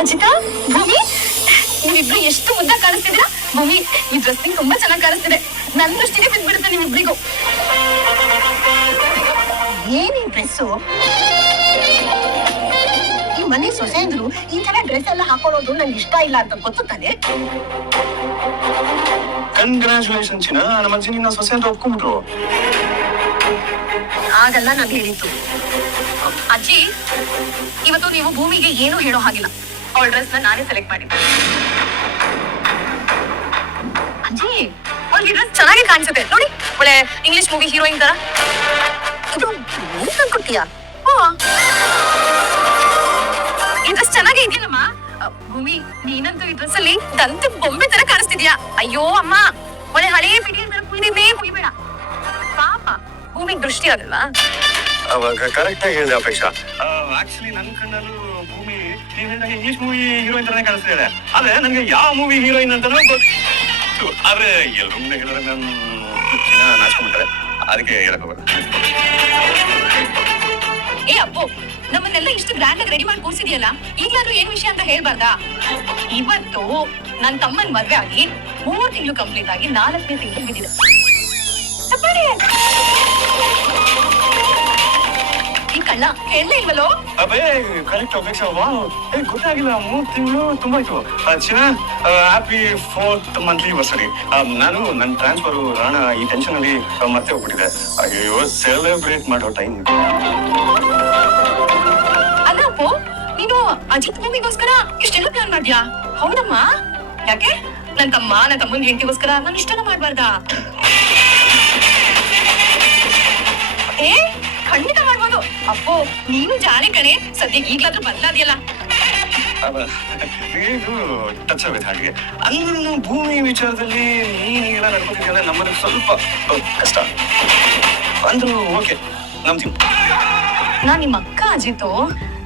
ಅಜಿತಾ ಭೂಮಿ? ನೀವಿಬ್ರು ಎಷ್ಟು ಮುದ್ದ ಕಾಣಿಸ್ತಿದ್ದೀರಾ? ಭೂಮಿ ಈ ಡ್ರೆಸ್ಸಿಂಗ್ ತುಂಬಾ ಚೆನ್ನಾಗಿ ಕಾಣಿಸ್ತಿದೆ. ನನ್ ದೃಷ್ಟಿಗೆ ಬಿದ್ದ್ಬಿಡುತ್ತೆ ನಿಮ್ಮಿಬ್ರಿಗೂ. ಏನೇ ಡ್ರೆಸ್ಸು ಈ ಮನೆ ಸೊಸೆಂದ್ರು ಈ ತರ ಡ್ರೆಸ್ ಎಲ್ಲ ಹಾಕೊಳ್ಳೋದು ನಂಗೆ ಇಷ್ಟ ಇಲ್ಲ ಅಂತ ಗೊತ್ತು ತಾನೆ? ಕಂಗ್ರ್ಯಾಚುಲೇಷನ್ ಚಿನ್ನ. ನಮ್ಮ ಅಜ್ಜಿ ನಿನ್ನ ಸೊಸೆ ಅಂತ ಒಪ್ಕೊಂಡ್ಬಿಟ್ರು. ಆಗಲ್ಲ ನಾನು ಹೇಳಿದ್ದು. ಅಜ್ಜಿ ಇವತ್ತು ನೀವು ಭೂಮಿಗೆ ಏನು ಹೇಳೋ ಹಾಗಿಲ್ಲ. ಅವಳ ಡ್ರೆಸ್ನ ನಾನೇ ಸೆಲೆಕ್ಟ್ ಮಾಡಿದ್ದೆ. ಅಜ್ಜಿ ಅವ್ರಿಗೆ ಡ್ರೆಸ್ ಚೆನ್ನಾಗಿ ಕಾಣಿಸುತ್ತೆ. ನೋಡಿ ಒಳ್ಳೆ ಇಂಗ್ಲಿಷ್ ಮೂವಿ ಹೀರೋಯಿನ್ ತರ. ಇದು ತಂದ್ಕೊಡ್ತೀಯಾ ಹಾ. ಈ ಡ್ರೆಸ್ ಚೆನ್ನಾಗಿ ಇದೆಯಲ್ಲಮ್ಮ? ಭೂಮಿ ನೀನಂತೂ ಈ ಡ್ರೆಸ್ ಅಲ್ಲಿ ದಂತ ಬೊಂಬೆ ತರ ಕಾಣಿಸ್ತಿದ್ಯಾ? ಅಯ್ಯೋ ಅಮ್ಮ. ಒಳ್ಳೆ ಹಳೇ ಬಿಡಿ ತರ ಕುಯ್ದಿದ್ದೇ ಕುಯ್ಬೇಡ ಪಾಪ ಭೂಮಿಗೆ ದೃಷ್ಟಿ ಆಗಲ್ವಾ? ಅವಾಗ ಕರೆಕ್ಟ್ ಆಗಿ ಹೇಳಿದೆ ಅಪೇಕ್ಷಾ. ಆಕ್ಚುಲಿ ನನ್ನ ಕಣ್ಣಲ್ಲೂ ಭೂಮಿ ನೀವ್ ಇಂಗ್ಲಿಷ್ ಮೂವಿ ಹೀರೋಯಿನ್ ತರನೇ ಕಾಣಿಸ್ತಿದೆ ಆದ್ರೆ ನನಗೆ ಯಾವ ಮೂವಿ ಹೀರೋಯಿನ್ ಅಂತಾನೂ ಗೊತ್ತು. ಆದ್ರೆ ಎಲ್ರು ಹೇಳಿದ್ರೆ ನಾನು ನಾಚ್ಕೊಂಡ್ಬಿಟ್ರೆ ಅದಕ್ಕೆ ಹೇಳಕ್ ಏ ಅಪ್ಪು, ನಮ್ಮನ್ನೆಲ್ಲ ಇಷ್ಟು ಗ್ರ್ಯಾಂಡ್ ಆಗಿ ರೆಡಿ ಮಾಡಿ ಕೂರಿಸಿದ್ಯಲ್ಲ, ಈಗಲಾದ್ರೂ ಏನ್ ವಿಷಯ ಅಂತ ಹೇಳ್ಬಾರ್ದಾ? ಇವತ್ತು ನನ್ನ ತಮ್ಮನ್ ಮದ್ವೆ ಆಗಿ ಮೂರು ತಿಂಗಳು ಕಂಪ್ಲೀಟ್ ಆಗಿ ನಾಲ್ಕನೇ ತಿಂಗಳು ಬಿದ್ದಿದೆ ಕಳ್ಳ ಹೇಳಲೇ ಇಲ್ವಲ್ಲೋ? ಅಬೇ ಕರೆಕ್ಟ್ ಅಪೇಕ್ಷಾ. ವಾವ್. ಏ ಗೊತ್ತಾಗಿಲ್ಲ ಮೂರು ತಿಂಗಳು ತುಂಬಾ ಆಯ್ತು. ಆ, ಚಿನ್ನ ಹ್ಯಾಪಿ ಫೋರ್ತ್ ಮಂತ್ಲಿ ವರ್ಷರಿ ನಾನು ನನ್ನ ಟ್ರಾನ್ಸ್ಫರ್ ರಾಣ ಈ ಟೆನ್ಷನ್ ಅಲ್ಲಿ ಮತ್ತೆ ಹೋಗ್ಬಿಟ್ಟಿದೆ. ಅಯ್ಯೋ ಸೆಲೆಬ್ರೇಟ್ ಮಾಡೋ ಟೈಮ್ ಅಲ್ಲ ಅಪ್ಪು ನೀನು ಅಜಿತ್ ಮೂವಿಗೋಸ್ಕರ ಇಷ್ಟೆಲ್ಲ ಪ್ಲಾನ್ ಮಾಡ್ಯಾ ಹೌದಮ್ಮ. ಯಾಕೆ? ನನ್ ತಮ್ಮ ನನ್ನ ತಮ್ಮನ ಹೆಂಡತಿಗೋಸ್ಕರ ನಾನು ಇಷ್ಟೆಲ್ಲ ಮಾಡ್ಬಾರ್ದಾ? ಅಪ್ಪು ನೀನು ಜಾಣೆ ಕಣೆ. ಸದ್ಯಕ್ಕೆ ಈಗ್ಲಾದ್ರೂ ಬದಲಾದ್ಯಲ್ಲ ಇದು ಟಚ್ ಆಗುತ್ತೆ ಹಾಗೆ. ಅಂದ್ರೂ ಭೂಮಿ ವಿಚಾರದಲ್ಲಿ ನೀನೆಲ್ಲ ನಡ್ಕೋತಿದ್ಯಲ್ಲ ನಮ್ಮಲ್ಲಿ ಸ್ವಲ್ಪ ಕಷ್ಟ. ಅಂದ್ರೂ ಓಕೆ ನಮ್ತೀನಿ ನಾನ್ ನಿಮ್ಮ ಅಕ್ಕ ಅಜಿತು.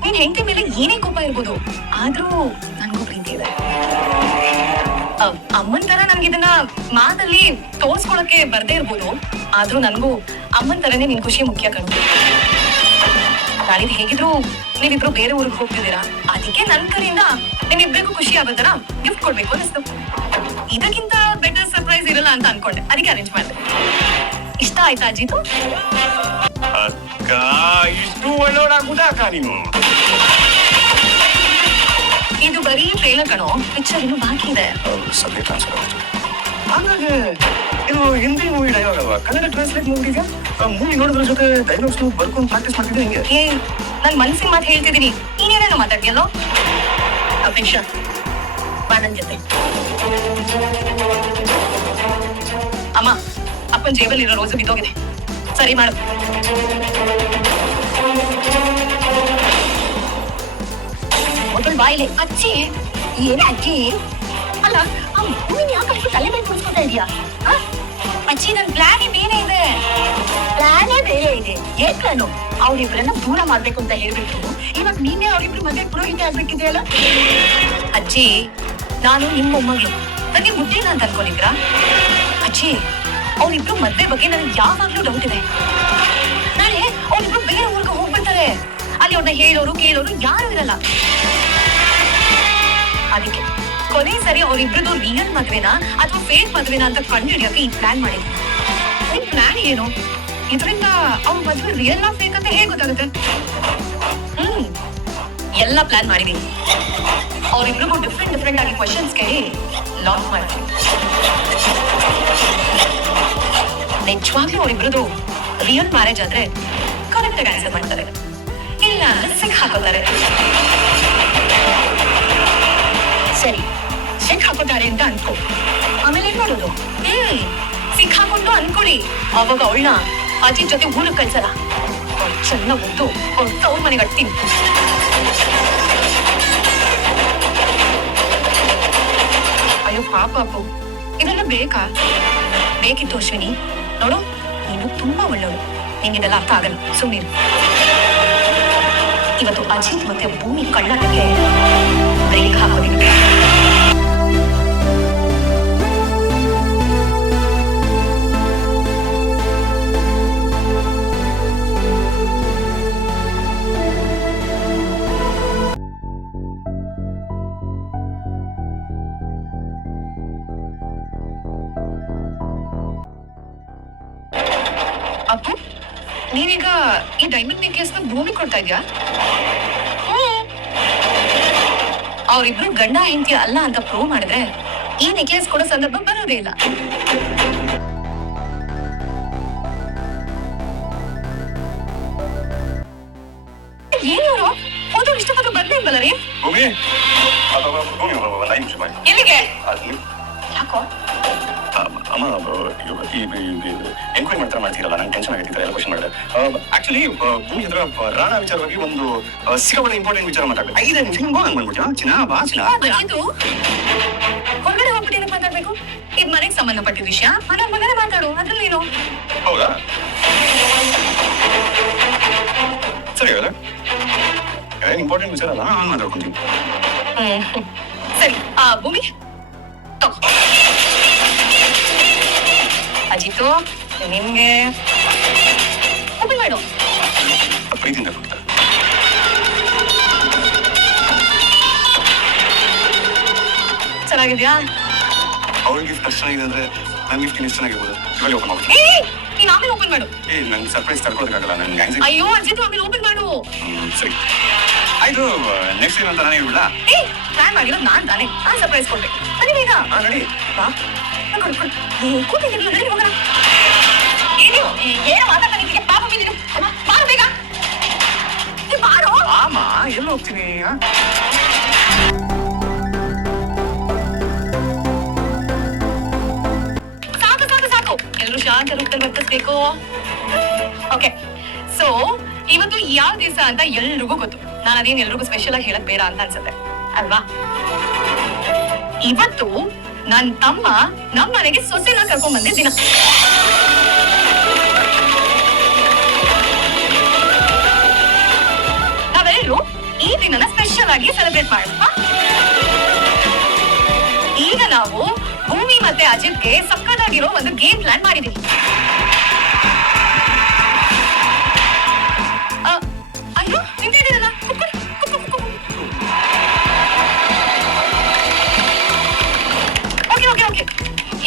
ನೀನ್ ಹೆಂಡತಿ ಮೇಲೆ ಏನೇ ಕೋಪ ಇರ್ಬೋದು ಆದ್ರೂ ನನ್ಗೂ ಪ್ರೀತಿ ಇದೆ. ಅಮ್ಮನ್ ತರ ನನ್ಗೆ ಇದನ್ನ ಮಾತಲ್ಲಿ ತೋರ್ಸ್ಕೊಳಕ್ಕೆ ಬರ್ದೇ ಇರ್ಬೋದು ಆದ್ರೂ ನನ್ಗೂ ಅಮ್ಮನ್ ತರನೇ ನಿನ್ ಖುಷಿ ಮುಖ್ಯ ಕಣು. ನಾಳಿದ್ ಹೇಗಿದ್ರು ನೀವಿಬ್ರು ಬೇರೆ ಊರಿಗೆ ಹೋಗ್ತಿದ್ದೀರಾ? ಅದಕ್ಕೆ ನನ್ನ ಕಡೆಯಿಂದ ನಿಮ್ಮಿಬ್ರಿಗೂ ಖುಷಿ ಆಗೋ ತರ ಗಿಫ್ಟ್ ಕೊಡ್ಬೇಕು ಅನಿಸ್ತು ಇದಕ್ಕಿಂತ ಬೆಟರ್ ಸರ್ಪ್ರೈಸ್ ಇರಲ್ಲ ಅಂತ ಅನ್ಕೊಂಡೆ. ಅದಕ್ಕೆ ಅರೇಂಜ್ ಮಾಡಿದೆ. ಇಷ್ಟ ಆಯ್ತಾ ಅಜಿತು? ಅಕ್ಕ ಇಷ್ಟು ಅಕ್ಕ ನೀನು? ಇದು ಬರೀ ಟ್ರೈಲರ್ ಕಣೋ. ಪಿಕ್ಚರ್ ಇನ್ನು ಬಾಕಿ ಇದೆ ಸದ್ಯ ಟ್ರಾನ್ಸ್ಫರ್ ಹಾಗಾಗಿ ಇದು ಹಿಂದಿ ಮೂವಿ ಡೈಲಾಗ್ ಅಲ್ವಾ ಕನ್ನಡ ಟ್ರಾನ್ಸ್ಲೇಟ್ ಮೂವಿಗೆ ಮೂವಿ ನೋಡಿದ್ರ ಜೊತೆ ಡೈಲಾಗ್ಸ್ ಬರ್ಕೊಂಡು ಪ್ರಾಕ್ಟೀಸ್ ಮಾಡ್ತಿದ್ದೆ ಹಿಂಗೆ? ನನ್ ಮನಸ್ಸಿನ ಮಾತು ಹೇಳ್ತಿದ್ದೀನಿ. ನೀನೇನೇನು ಮಾತಾಡ್ತೀಯಲ್ಲೋ? ಅಪೇಕ್ಷಾ, ಬಾ ನನ್ ಜೊತೆ. ಅಮ್ಮ, ಅಪ್ಪನ ಜೇಬಲ್ಲಿ ಇರೋ ರೋಸು ಬಿದ್ದೋಗಿದೆ. ಸರಿ, ಮಾಡು. ಮೊದಲು ಬಾಯಿಲೆ ಅಜ್ಜಿ, ಏನೇ ಅಜ್ಜಿ? ಅಲ್ಲ, ಆ ಮೂವಿನ ಯಾಕೆ ತಲೆ ಮೇಲೆ ಕುಡಿಸ್ಕೊತಾ ಇದೀಯಾ? ಅಜ್ಜಿ ನನ್ ಪ್ಲಾನ್ ಬೇರೆ ಇದೆ. ಪ್ಲಾನೇ ಬೇರೆ ಇದೆ. ಏನ್ ಪ್ಲಾನು ಅವ್ರಿಬ್ರನ್ನ ದೂರ ಮಾಡ್ಬೇಕು ಅಂತ ಹೇಳ್ಬಿಟ್ಟು. ಇವಾಗ ನೀನೇ ಅವ್ರಿಬ್ರು ಮದ್ವೆ ಪುರೋಹಿತೆ ಆಗ್ಬೇಕಿದೆಯಲ್ಲ? ಅಜ್ಜಿ, ನಾನು ನಿಮ್ಮ ಮೊಮ್ಮಗಳು. ನನಗೆ ಬುದ್ಧಿ ಅಂತ ಅನ್ಕೊಂಡಿದ್ರ ಅಜ್ಜಿ, ಅವ್ರಿಬ್ರು ಮದ್ವೆ ಬಗ್ಗೆ ನನಗೆ ಯಾವಾಗ್ಲೂ ಡೌಟ್ ಇದೆ. ನಾಳೆ ಅವ್ರಿಬ್ರು ಬೇರೆ ಊರಿಗೆ ಹೋಗ್ಬಿಡ್ತಾರೆ. ಅಲ್ಲಿ ಅವ್ರನ್ನ ಹೇಳೋರು, ಕೇಳೋರು ಯಾರು ಇರಲ್ಲ. ಅದಕ್ಕೆ ಕೊನೆ ಸರಿ ಅವರಿಬ್ರದ್ದು ರಿಯಲ್ ಮದ್ವೆನ? ಅಥವಾ ಫೇಕ್ ಮದ್ವೆನ ಅಂತ ಕಂಡುಹಿಡಿಯಕ್ಕೆ ಈ ಪ್ಲಾನ್ ಮಾಡಿದ್ವಿ ನಿಮ್ ಪ್ಲಾನ್ ಏನು? ಇದರಿಂದ ಅವ್ರ ಮದ್ವೆ ರಿಯಲ್ ಫೇಕ್ ಅಂತ ಹೇಗೆ ಗೊತ್ತಾಗುತ್ತೆ? ಹ್ಮ್. ಎಲ್ಲ ಪ್ಲಾನ್ ಮಾಡಿದೀನಿ. ಅವರಿಬ್ರಿಗೂ ಡಿಫ್ರೆಂಟ್ ಡಿಫ್ರೆಂಟ್ ಆಗಿ ಕ್ವಶನ್ಸ್ ಕೇಳಿ ಲಾಕ್ ಮಾಡ್ತೀನಿ. ನಿಜವಾಗ್ಲೂ ಅವರಿಬ್ರದ್ದು ರಿಯಲ್ ಮ್ಯಾರೇಜ್ ಆದ್ರೆ ಕರೆಕ್ಟ್ ಆಗಿ ಆನ್ಸರ್ ಮಾಡ್ತಾರೆ. ಇಲ್ಲ ಅಂದ್ರೆ ಸಿಕ್ ಹಾಕೋತಾರೆ. ಸಿಕ್ ಹಾಕೋತಾರೆ ಅಂತ ಅನ್ಕೋ ಆಮೇಲೆ ಏನ್ ಮಾಡೋದು ಹ್ಮ್ ಸಿಕ್ ಹಾಕೊಂಡು ಅನ್ಕೊಡಿ ಅವಾಗ ಅವಳನ್ನ ಅಜಿತ್ ಜೊತೆ ಊರಿಗೆ ಕಳ್ಸಲ್ಲ ಅವ್ಳ್ ಚೆನ್ನಾಗ್ ಓದು ಅವ್ಳ ತವ್ರ ಮನೆಗೆ ಅಟ್ತೀನಿ ಅಯ್ಯೋ ಪಾಪ ಇದೆಲ್ಲ ಬೇಕಾ ಬೇಕಿತ್ತು ಅಶ್ವಿನಿ ನೋಡು ನೀನು ತುಂಬಾ ಒಳ್ಳೆಯವಳು ನಿಂಗಿದೆಲ್ಲ ಅರ್ಥ ಆಗಲ್ಲ ಸುಮ್ಮನೆ ಇವತ್ತು ಅಜಿತ್ ಮತ್ತೆ ಭೂಮಿ ಕಳ್ಳಕ್ಕೆ ಅವ್ರಿಬ್ರು ಗಂಡ ಹೆಂಡತಿ ಅಲ್ಲ ಅಂತ ಪ್ರೂವ್ ಮಾಡಿದ್ರೆ ಈ ನೆಕ್ಲೆಸ್ ಕೊಡೋ ಸಂದರ್ಭ ಬರೋದೇ ಇಲ್ಲ ಏನು ಇವ್ರು? ಹೋದವ್ರು ಇಷ್ಟಪಟ್ಟು ಬರ್ಲೇ ಇಲ್ವಲ್ಲ ರೀ ಭೂಮಿ ಎಲ್ಲಿಗೆ ಯಾಕೋ ಅಮ್ಮ ಈ ಎಂಕ್ವೈರಿ ಮಾಡ್ತಾರೆ ಮಾಡ್ತೀರಲ್ಲ ನಂಗೆ ಟೆನ್ಷನ್ ಆಗಿತ್ತು ಎಲ್ಲ ಕ್ವಶನ್ ಮಾಡಿದೆ. ಆಕ್ಚುಲಿ ಭೂಮಿ ಹತ್ರ ರಾಣಾ ವಿಚಾರವಾಗಿ ಒಂದು ಆ, ಇಂಪಾರ್ಟೆಂಟ್ ವಿಚಾರ ಮಾತಾಡ್ಬೇಕು. ಐದು ನಿಮಿಷ ಹಿಂಗೆ ಹಂಗೆ ಬಂದ್ಬಿಟ್ಟು ಚಿನ್ನ ಬಾ ಚಿನ್ನ. ಹೊರಗಡೆ ಹೋಗ್ಬಿಟ್ಟು ಮಾತಾಡ್ಬೇಕು? ಇದು ಮನೆಗೆ ಸಂಬಂಧಪಟ್ಟಿದ ವಿಷಯ? ಮನೆ ಮಗನೇ ಮಾತಾಡು ಅದ್ರಲ್ಲಿ ಏನು? ಹೌದಾ? ಸರಿ ಅಲ್ಲ ಇಂಪಾರ್ಟೆಂಟ್ ವಿಚಾರ ಅಲ್ಲ ನಾನು ಮಾತಾಡ್ಕೊಂತೀನಿ. ಸರಿ ಆ ಭೂಮಿ? ಅಜಿತು ನಿಮ್ಗೆ? ಓಪನ್ ಮಾಡು ಪ್ರೀತಿಯಿಂದ ಕೊಡ್ತಾರೆ ಚೆನ್ನಾಗಿದ್ಯಾ? ಅವ್ರ ಗಿಫ್ಟ್ ಅಷ್ಟು ಚೆನ್ನಾಗಿದೆ ಅಂದ್ರೆ ನನ್ನ ಗಿಫ್ಟ್ ಇನ್ನು ಚೆನ್ನಾಗಿರ್ಬೋದು? ಇವಾಗ ಓಪನ್ ಮಾಡ್ತೀನಿ ಏ ನೀನ್ ಆಮೇಲೆ ಓಪನ್ ಮಾಡು. ಏ ನಂಗೆ ಸರ್ಪ್ರೈಸ್ ತಡ್ಕೊಳಕ್ಕಾಗಲ್ಲ ನನ್ಗೆ ಆಂಗ್ಸೈಟಿ ಅಯ್ಯೋ ಅಜಿತು ಆಮೇಲೆ ಓಪನ್ ಮಾಡು. ಸರಿ. ಆಯ್ತು ನೆಕ್ಸ್ಟ್ ಏನಂತ ನಾನೇ ಹೇಳ್ಬಿಡಾ ಏ ಪ್ಲಾನ್ ಮಾಡಿರೋದು ನಾನ್ ತಾನೇ. ನಾನ್ ಸರ್ಪ್ರೈಸ್ ಕೊಡ್ಬೇಕು ಬನ್ನಿ ಬೇಗ. ಹಾ ನಡಿ. ಬಾ. ಏನು ಏ- ಏನು ಮಾತಾಡ್ತಾ ನಿಂತಿಗೆ ಪಾಪ ಅಮ್ಮ, ಬಾರು ಬೇಗ ಬಾರೋ ಆಮ ಎಲ್ಲಿ ಹೋಗ್ತೀನಿ ಆ? ಸಾಕು ಸಾಕು ಸಾಕು ಎಲ್ಲರೂ ಶಾಂತ ರೂಪದಲ್ಲಿ ವರ್ತಿಸ್ಬೇಕು ಓಕೆ ಸೊ ಇವತ್ತು ಯಾವ ದಿವಸ ಅಂತ ಎಲ್ರಿಗೂ ಗೊತ್ತು ನಾನು ಅದೇನು ಎಲ್ರಿಗೂ ಸ್ಪೆಷಲ್ ಆಗಿ ಬೇಡ ಅಂತ ಅನ್ಸುತ್ತೆ ಅಲ್ವಾ ಇವತ್ತು ನನ್ ತಮ್ಮ ನಮ್ಮನೆಗೆ ಸೊಸೆನ ಕರ್ಕೊಂಡ್ ಬಂದೆ ದಿನ. ನಾವೆಲ್ಲರೂ ಈ ದಿನನ ಸ್ಪೆಷಲ್ ಆಗಿ ಸೆಲೆಬ್ರೇಟ್ ಮಾಡೋಣ. ಈಗ ನಾವು ಭೂಮಿ ಮತ್ತೆ ಅಜಿತ್ಗೆ ಸಕ್ಕತ್ತಾಗಿರೋ ಒಂದು ಗೇಮ್ ಪ್ಲಾನ್ ಮಾಡಿದೀವಿ.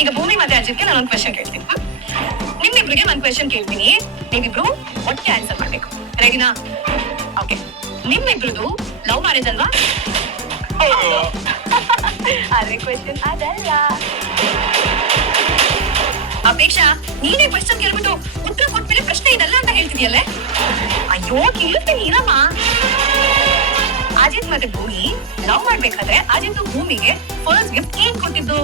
ಈಗ ಭೂಮಿ ಮತ್ತೆ ಅಜಿತ್ಗೆ ನಾನು ಒಂದು ಕ್ವೆಶನ್ ಕೇಳ್ತೀನಿ? ನಿಮ್ಮಿಬ್ರಿಗೆ ಒಂದು ಕ್ವೆಶನ್ ಕೇಳ್ತೀನಿ. ನೀವಿಬ್ರು ಒಟ್ಟಿಗೆ ಆನ್ಸರ್ ಮಾಡ್ಬೇಕು. ರೆಡಿನಾ ಓಕೆ ನಿಮ್ಮಿಬ್ರದು ಲವ್ ಮ್ಯಾರೇಜ್ ಅಲ್ವಾ? ಆದ್ರೆ ಕ್ವೆಶನ್ ಅದಲ್ಲ. ಅಪೇಕ್ಷಾ, ನೀನೇ ಕ್ವೆಶನ್ ಕೇಳ್ಬಿಟ್ಟು ಉತ್ತರ ಕೊಟ್ಮೇಲೆ ಪ್ರಶ್ನೆ ಇದಲ್ಲ ಅಂತ ಹೇಳ್ತಿದ್ಯಲ್ಲೇ? ಅಯ್ಯೋ, ಕೇಳ್ತೀನಿ ಇರಮ್ಮ ಅಜಿತ್ ಮತ್ತೆ ಭೂಮಿ ಲವ್ ಮಾಡ್ಬೇಕಾದ್ರೆ ಅಜಿತ್ ಭೂಮಿಗೆ ಫಸ್ಟ್ ಗಿಫ್ಟ್ ಏನ್ ಕೊಟ್ಟಿದ್ದು?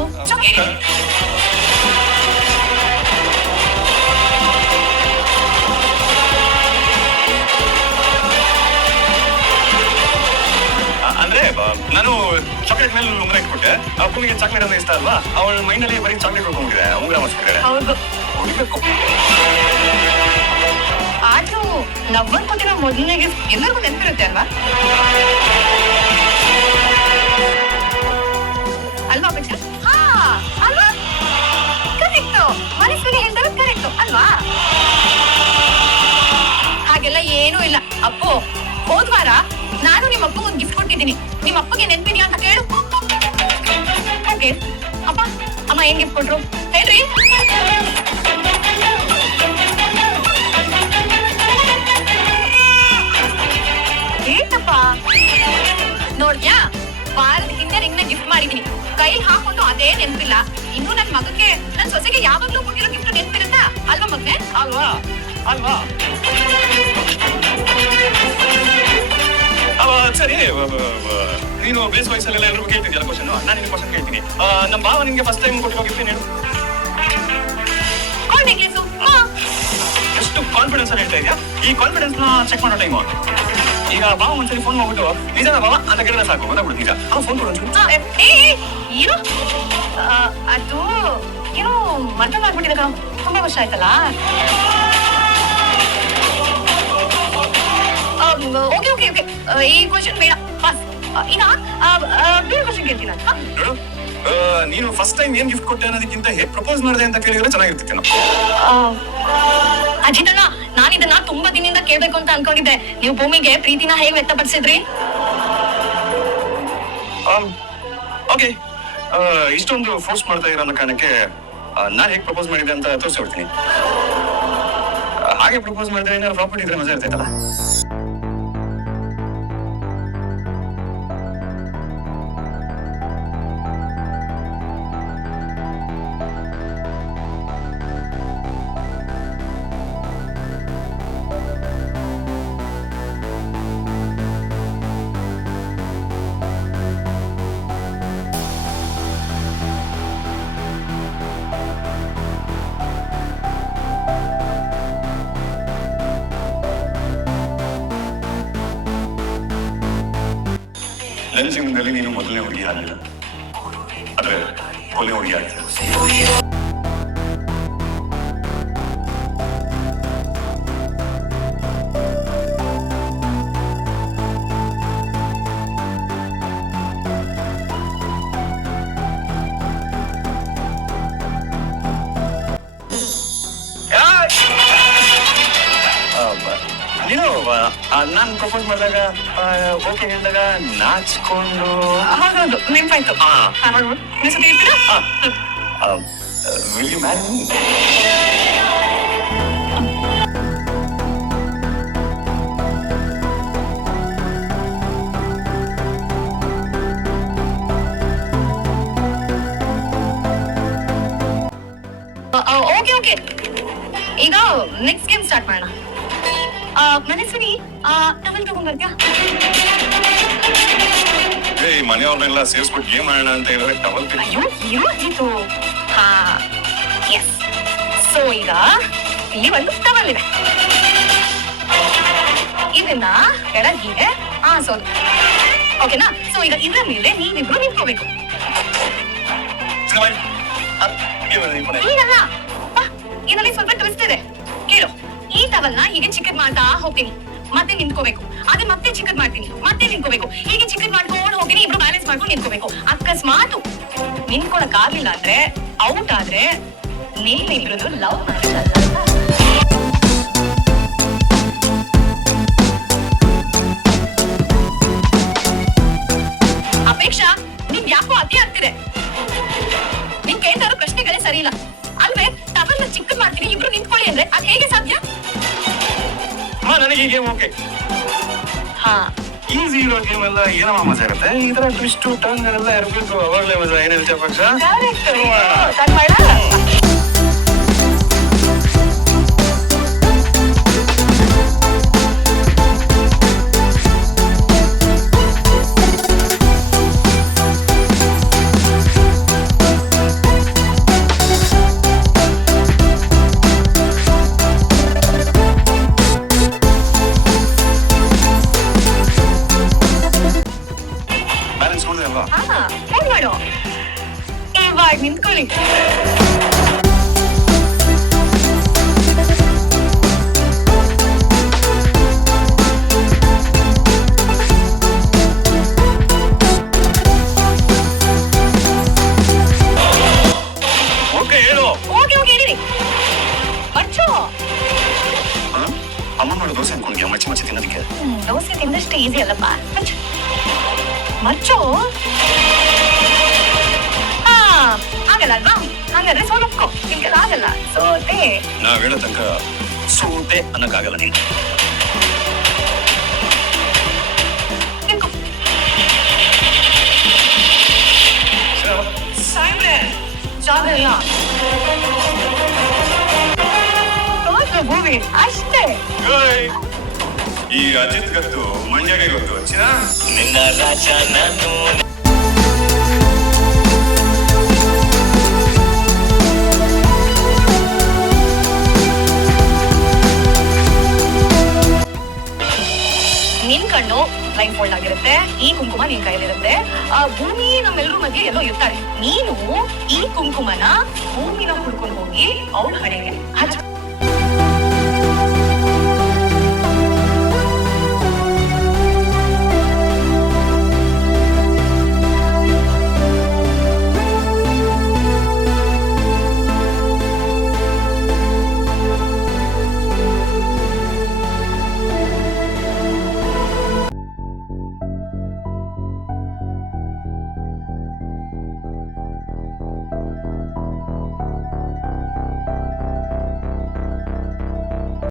ನಾನು ಚಾಕ್ಲೇಟ್ ಮೇಲೆ ಉಂಗುರ ಇಟ್ಬಿಟ್ಟೆ. ಅಪ್ಪನಿಗೆ ಚಾಕ್ಲೇಟ್ ಅಂದ್ರೆ ಇಷ್ಟ ಅಲ್ವಾ? ಅವಳ ಮೈಂಡ್ ಅಲ್ಲಿ ಬರೀ ಚಾಕ್ಲೇಟ್ ಹೋಗ್ಬಿಟ್ಟಿದೆ ಉಂಗುರ ಮಾಡಿಸ್ಬಿಟ್ಟಿದೆ ಹೌದು. ಹೊಡಿಬೇಕು ಆದ್ರೂ ಲವ್ವರ್ ಕೊಟ್ಟಿರೋ ಮೊದಲನೇಗೆ ಎಲ್ಲರಿಗೂ ನೆನಪಿರುತ್ತೆ ಅಲ್ವಾ? ಅಲ್ವಾ ಅಪೇಕ್ಷಾ ಹಾ ಅಲ್ವಾ? ಕರೆಕ್ಟ್ ಮನಸ್ಸಿಗೆ ಹೇಳಿದ್ರೆ ಕರೆಕ್ಟ್ ಅಲ್ವಾ? ಹಾಗೆಲ್ಲ ಏನೂ ಇಲ್ಲ. ಅಪ್ಪು ಹೋದ್ವಾರ ನಾನು ನಿಮ್ಮ ಅಪ್ಪ ಒಂದು ಗಿಫ್ಟ್ ಕೊಟ್ಟಿದ್ದೀನಿ ನಿಮ್ಮ ಅಪ್ಪಗೆ ನೆನ್ಪಿದ್ಯಾ ಅಂತ ಕೇಳು. ಓಕೆ. ಅಪ್ಪ, ಅಮ್ಮ ಏನ್ ಗಿಫ್ಟ್ ಕೊಟ್ರು? ಹೇಳ್ರಿ. ಏನಪ್ಪ ನೋಡ್ಯಾ ವಾರದ ಹಿಂದೆ ನಿನ್ನ ಗಿಫ್ಟ್ ಮಾಡಿದೀನಿ. ಕೈ ಹಾಕೊಂಡು ಅದೇ ನೆನಪಿಲ್ಲ. ಇನ್ನು ನನ್ ಮಗಕ್ಕೆ, ನನ್ ಸೊಸೆಗೆ ಯಾವಾಗ್ಲೂ ಕೊಟ್ಟಿರೋ ಗಿಫ್ಟ್ ನೆನ್ಪಿರುತ್ತಾ? ಅಲ್ವಾ ಮಗ್ನೆ? ಅಲ್ವಾ? ಅಲ್ವಾ? ಸರಿ ನೀನು ಬೇಸ್ ವಯಸ್ಸಲ್ಲೆಲ್ಲ ಎಲ್ರಿಗೂ ಕೇಳ್ತಿದ್ಯಲ್ಲ ಕ್ವಶನ್ ನಾನು ನಿನ್ಗೆ ಕ್ವಶನ್ ಕೇಳ್ತೀನಿ. ನಮ್ಮ ಭಾವ ನಿಮಗೆ ಫಸ್ಟ್ ಟೈಮ್ ಹೇಳು? ಕಾಲ್ ನೆಕ್ಲೆಸು ಎಷ್ಟು ಕಾನ್ಫಿಡೆನ್ಸ್ ಅಲ್ಲಿ ಹೇಳ್ತಾ ಇದೆಯಾ? ಈ ಕಾನ್ಫಿಡೆನ್ಸ್ನ ಚೆಕ್ ಮಾಡೋ ಟೈಮ್ ಈಗ ಭಾವ ಒಂದ್ಸರಿ ಫೋನ್ ಮಾಡ್ಬಿಟ್ಟು ನಿಜನ ಬಾವ ಅಂತ ಕೇಳಿದ್ರೆ ಸಾಕು ಗೊತ್ತಾಗ್ಬಿಡು ನಿಜ. ಆ ಫೋನ್ ಕೊಡು. ಏನು ಅದು ಏನೋ ಮರ್ತ ಮಾಡ್ಬಿಟ್ಟಿದೆ ತುಂಬಾ ವರ್ಷ ಆಯ್ತಲ್ಲ? Okay okay okay. ಈ ಕ್ವಶನ್ ಬೇಡ. ಪಾಸ್ ಆ, ಬೇರೆ ಕ್ವಶನ್ ಕೇಳ್ತೀನಿ? ಅಂತ? ನೀನು ಫಸ್ಟ್ ಟೈಮ್ ಏನ್ ಗಿಫ್ಟ್ ಕೊಟ್ಟೆ ಅನ್ನೋದಕ್ಕಿಂತ ಹೇಗ್ ಪ್ರಪೋಸ್ ಮಾಡಿದೆ ಅಂತ ಕೇಳಿದ್ರೆ ಚೆನ್ನಾಗಿರ್ತಿತ್ತು ಆ ಅಜಿತಣ್ಣ ನಾನು ಇದನ್ನ ತುಂಬಾ ದಿನದಿಂದ ಕೇಳ್ಬೇಕು ಅಂತ ಅನ್ಕೊಂಡಿದ್ದೆ. ನೀವು ಭೂಮಿಗೆ ಪ್ರೀತಿನ ಹೇಗೆ ವ್ಯಕ್ತಪಡಿಸಿದ್ರಿ? ಓಕೆ. ಇಷ್ಟೊಂದು ಫೋರ್ಸ್ ಮಾಡ್ತಾ ಇರೋ ಕಾರಣಕ್ಕೆ ನಾನು ಹೇಗೆ ಪ್ರಪೋಸ್ ಮಾಡಿದೆ ಅಂತ ತೋರಿಸ್ಕೊಡ್ತೀನಿ. ಹಾಗೆ ಪ್ರಪೋಸ್ ಮಾಡಿದ್ರೆ ಏನಾದ್ರು ಪ್ರಾಪರ್ಟಿ ಇದ್ರೆ ಮಜಾ ಇರ್ತೈತಲ್ಲ. ನನ್ನ ಜೀವನದಲ್ಲಿ ನೀನು ಮೊದಲನೇ ಹುಡುಗಿ ಆಗಿಲ್ಲ ಆದ್ರೆ ಕೊನೆ ಹುಡುಗಿ ಆಗ್ತದೆ ನಾನು ಪ್ರಪೋಸ್ ಮಾಡಿದಾಗ ಓಕೆ ಹೇಳಿದಾಗ ನಾಚ್ಕೊಂಡು. ಹೌದೌದು ನೆನ್ಪಾಯ್ತು. ಆ. ಇನ್ನೊಂದ್ಸತಿ ಹೇಳ್ತೀರಾ? Will you marry okay okay ಈಗ ನೆಕ್ಸ್ಟ್ ಗೇಮ್ ಸ್ಟಾರ್ಟ್ ಮಾಡೋಣ. ಮನಸ್ವಿನಿ ಟವಲ್ ತಗೊಂಡ್ಬರ್ತ್ಯಾ ಈ ಮನೆಯವ್ರನ್ನೆಲ್ಲ ಸೇರಿಸ್ಬಿಟ್ಟು ಅಂತ ಹೇಳಿದ್ರೆ ಟವಲ್ ಅಯ್ಯೋ ಹಾ ಎಸ್ ಸೊ ಈಗ ಇಲ್ಲಿ ಒಂದು ಟವಲ್ ಇದೆ. ಇದನ್ನ ಕೆಳಗೆ ಆಸೋದು ಓಕೆನಾ ಸೊ ಈಗ ಇದ್ರ ಮೇಲೆ ನೀವಿಬ್ರು ನಿಂತ್ಕೋಬೇಕು. ಈಗಲ್ಲ ಇದರಲ್ಲಿ ಸ್ವಲ್ಪ ಟ್ವಿಸ್ಟ್ ಇದೆ. ಕೇಳು. ಈ ಟವಲ್ನ ಹೀಗೆ ಚಿಕ್ಕದ್ ಮಾಡ್ತಾ ಹೋಗ್ತೀನಿ. ಮತ್ತೆ ನಿಂತ್ಕೋಬೇಕು. ಅದೇ ಮತ್ತೆ ಚಿಕ್ಕದ್ ಮಾಡ್ತೀನಿ. ಮತ್ತೆ ನಿಂತ್ಕೋಬೇಕು. ಹೀಗೆ ಚಿಕ್ಕದ್ ಮಾಡ್ಕೊಂಡು ಹೋಗ್ತೀನಿ, ಇಬ್ರು ಬ್ಯಾಲೆನ್ಸ್ ಮಾಡ್ಕೊಂಡು ನಿಂತ್ಕೋಬೇಕು. ಅಕಸ್ಮಾತ್ ನಿಂತ್ಕೊಳಕ್ ಆಗ್ಲಿಲ್ಲ ಅಂದ್ರೆ ಔಟ್ ಆದ್ರೆ ನೀವಿಬ್ರು ಲವ್ ಮಾಡಿಲ್ಲ ಅಪೇಕ್ಷಾ ನಿಮ್ ಯಾಕೋ ಅತಿ ಆಗ್ತಿದೆ? ನಿನ್ ಕೇಳ್ತಾ ಪ್ರಶ್ನೆಗಳೇ ಸರಿ ಇಲ್ಲ. ಅಲ್ವೇ ತಗೊಂಡ್ ಚಿಕ್ಕದ್ ಮಾಡ್ತೀನಿ, ಇಬ್ರು ನಿಂತ್ಕೊಳ್ಳಿ ಅಂದ್ರೆ ಅದ್ ಹೇಗೆ ಸಾಧ್ಯ? ಹಾ ನನಗೆ ಈ ಗೇಮ್ ಓಕೆ ಹಾ. ಈಸಿ ಇರೋ ಗೇಮ್ ಎಲ್ಲ ಏನಮ್ಮ ಮಜಾ ಇರುತ್ತೆ? ತರ ಟ್ವಿಸ್ಟ್ ಟರ್ನ್ ಎಲ್ಲ ಇರಬೇಕು ಅವಾಗಲೇ ಮಜಾ. ಏನೇ ಹೇಳ್ತೀಯ ಪಕ್ಷ ಕನ್ನಡ ಬ್ಯಾಲೆನ್ಸ್ ಫೋನ್ ಮಾಡು. ಇವಾಗ ನಿಂತ್ಕೊಳ್ಳಿ. ಓಕೆ ಹೇಳು. ಓಕೆ ಓಕೆ ಇರಿ ಮಚ್ಚು ಹಾ? ಅಮ್ಮ ಮಾಡೋ ದೋಸೆ ಅನ್ಕೊಂಡ್ಯಾ? ಮಚ್ಚಿ ಮಚ್ಚಿ ತಿನ್ನೋದಕ್ಕೆ? ದೋಸೆ ತಿಂದಷ್ಟು ಈಸಿ ಅಲ್ಲಪ್ಪ. ಮಚ್ಚು ಮಚ್ಚು ಹಾ ಆಗಲ್ಲ ಅಲ್ವಾ ಹಂಗಾದ್ರೆ ಸೋಲಪ್ಕೋ ನಿಮ್ಗೆಲ್ಲ ಆಗಲ್ಲ ಸೋತೆ ನಾವ್ ಹೇಳೋ ತನಕ ಸೂಟೆ ಅನ್ನಕ್ಕಾಗಲ್ಲ ನೀನು ನಿಂತ್ಕೋ ಸಾಯ್ಬ್ರೆ ಜಾಗ ಇಲ್ಲ ತೋರ್ಸು ಭೂಮಿ ಅಷ್ಟೇ ಏಯ್! ಈ ಅಜಿತ್ ಗೊತ್ತು ಮಂಡ್ಯಗೆ ಗೊತ್ತು ಚಿನ್ನ? ನಿನ್ನ ರಾಜ ನಾನು. ನಿನ್ ಕಣ್ಣು ಲೈನ್ ಫೋಲ್ಡ್ ಆಗಿರುತ್ತೆ ಈ ಕುಂಕುಮ ನಿನ್ ಕೈಲಿರುತ್ತೆ ಆ ಭೂಮಿ ನಮ್ಮೆಲ್ಲರ ಮಧ್ಯೆ ಎಲ್ಲೋ ಇರ್ತಾರೆ. ನೀನು ಈ ಕುಂಕುಮನ ಭೂಮಿನ ಹುಡ್ಕೊಂಡು ಹೋಗಿ ಅವಳ ಹಣೆಗೆ ಹಚ್ಚ